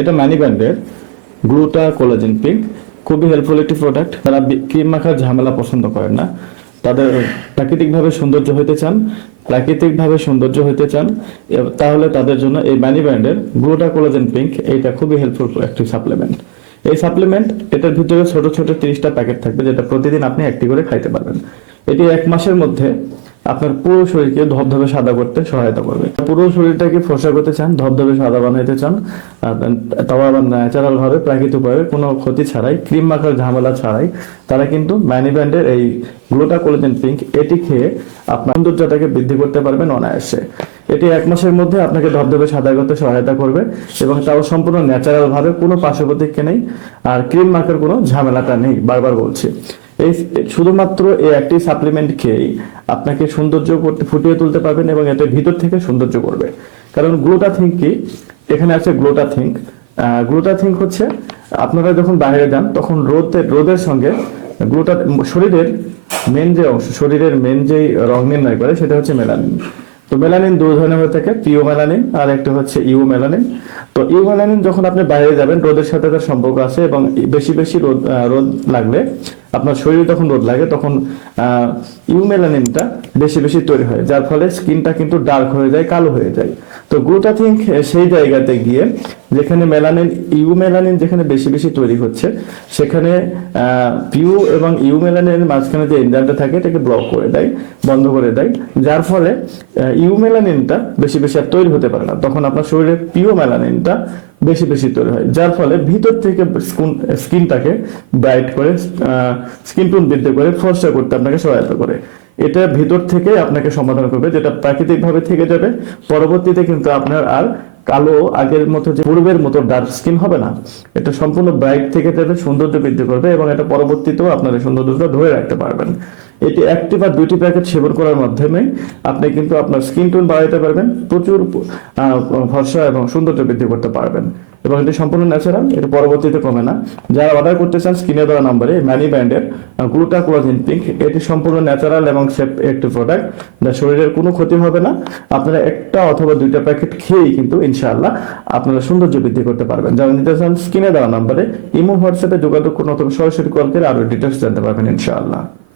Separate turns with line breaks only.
এটা ম্যানি ব্র্যান্ডের। Gluta collagen pink. খুবই হেল্পফুল একটি প্রোডাক্ট তারা ক্রিম মাখার ঝামেলা পছন্দ করেন না, তাদের প্রাকৃতিকভাবে সৌন্দর্য হইতে চান, প্রাকৃতিকভাবে সৌন্দর্য হইতে চান তাহলে তাদের জন্য এই ম্যানি ব্র্যান্ডের গ্লুটা কোলাজেন পিঙ্ক, এইটা খুবই হেল্পফুল একটি সাপ্লিমেন্ট এই সাপ্লিমেন্ট এটার ভিতরে ছোট ছোট তিরিশটা প্যাকেট থাকবে, যেটা প্রতিদিন আপনি একটি করে খাইতে পারবেন। এটি এক মাসের মধ্যে আপনার পুরো শরীরকে ধবধবে সাদা করতে সহায়তা করবে। পুরো শরীরটাকে ফসা করতে চান, ধবধবে সাদা বানাইতে চান তাও আবার ন্যাচারাল ভাবে প্রাকৃতিক ভাবে কোনো ক্ষতি ছাড়াই, ক্রিম মাখার ঝামেলা ছাড়াই, তারা কিন্তু ম্যানি এই গ্লোটা কোলাজেন পিঙ্ক এটি খেয়ে আপনার সৌন্দর্যটাকে বৃদ্ধি করতে পারবেন অনায়াসে। এটি এক মাসের মধ্যে আপনাকে ধবধবে সাদা করতে সহায়তা করবে এবং তাও সম্পূর্ণ ন্যাচারাল ভাবে, কোনো পার্শ্বপ্রতিক্রিয়া নেই আর ক্রিম মার্কের কোনো ঝামেলাটা নেই, বারবার বলছি। এই শুধুমাত্র এই একটি সাপ্লিমেন্ট খেয়েই আপনাকে সৌন্দর্য করতে, ফুটিয়ে তুলতে পারবেন এবং এটা ভিতর থেকে সৌন্দর্য করবে। কারণ গ্লোটা থিঙ্ক কি? এখানে আছে গ্লোটা থিঙ্ক গ্লোটা থিঙ্ক হচ্ছে, আপনারা যখন বাইরে যান, তখন রোদের রোদের সঙ্গে গ্লোটা শরীরের মেন যে অংশ, শরীরের মেন যে রং নির্ণয় করে, সেটা হচ্ছে মেলানিন তো মেলানিন দুই ধরনের হয়ে থাকে পিও মেলানিন আর একটা হচ্ছে ইউ মেলানিন তো ইউ মেলানিন যখন আপনি বাইরে যাবেন, রোদের সাথে তার সম্পর্ক আছে এবং বেশি বেশি রোদ রোদ লাগলে আপনার শরীরে যখন রোদ লাগে, তখন ইউ মেলানিনটা বেশি বেশি তৈরি হয়, যার ফলে স্কিনটা কিন্তু ডার্ক হয়ে যায়, কালো হয়ে যায়। তো গোটা থিঙ্ক সেই জায়গাতে গিয়ে যেখানে মেলানিন ইউমেলানিন যেখানে বেশি বেশি তৈরি হচ্ছে, সেখানে পিউ এবং ইউ মেলানিনের মাঝখানে যে এনজাইমটা থাকে, এটাকে ব্লক করে দেয়, বন্ধ করে দেয়, যার ফলে ইউমেলানিনটা বেশি বেশি আর তৈরি হতে পারে না। তখন আপনার শরীরে পিউ মেলানিনটা বেশি বেশি তৈরি হয়। যার ফলে ভিতর থেকে স্কিনটাকে ব্রাইট করে স্কিন টোন বৃদ্ধি করে, ফর্সা করতে আপনাকে সহায়তা করে। এটা ভিতর থেকে আপনাকে সমাধান করবে, যেটা প্রাকৃতিকভাবে থেকে যাবে। পরবর্তীতে কিন্তু আপনার আর কালো আগের মতো যে পূর্বের মতো ডার্ক স্কিন হবে না, এটা সম্পূর্ণ ব্রাইট থেকে যাবে সৌন্দর্য বৃদ্ধি করবে এবং এটা পরবর্তীতেও আপনার সৌন্দর্যটা ধরে রাখতে পারবেন। এটি একটি বা দুটি প্যাকেট সেবন করার মাধ্যমে আপনি কিন্তু আপনার স্কিন টোন বাড়াইতে পারবেন, প্রচুর ফর্সা এবং সৌন্দর্য বৃদ্ধি করতে পারবেন। এবং এটি সম্পূর্ণ ন্যাচারাল এটা পরবর্তীতে কমে না। যারা অর্ডার করতে চান স্ক্রিনে দেওয়া নাম্বারে ম্যানি ব্র্যান্ডের গ্লুটা কোলাজিন পিঙ্ক এটি সম্পূর্ণ ন্যাচারাল এবং সেফ একটি প্রোডাক্ট যা শরীরের কোনো ক্ষতি হবে না। আপনারা একটা অথবা দুইটা প্যাকেট খেয়েই কিন্তু ইনশাআল্লাহ আপনারা সৌন্দর্য বৃদ্ধি করতে পারবেন। যারা নিতে চান স্ক্রিনে দেওয়া নাম্বারে ইমো, হোয়াটসঅ্যাপে যোগাযোগ করুন অথবা সরাসরি কল করে আরও ডিটেলস জানতে পারবেন ইনশাআল্লাহ।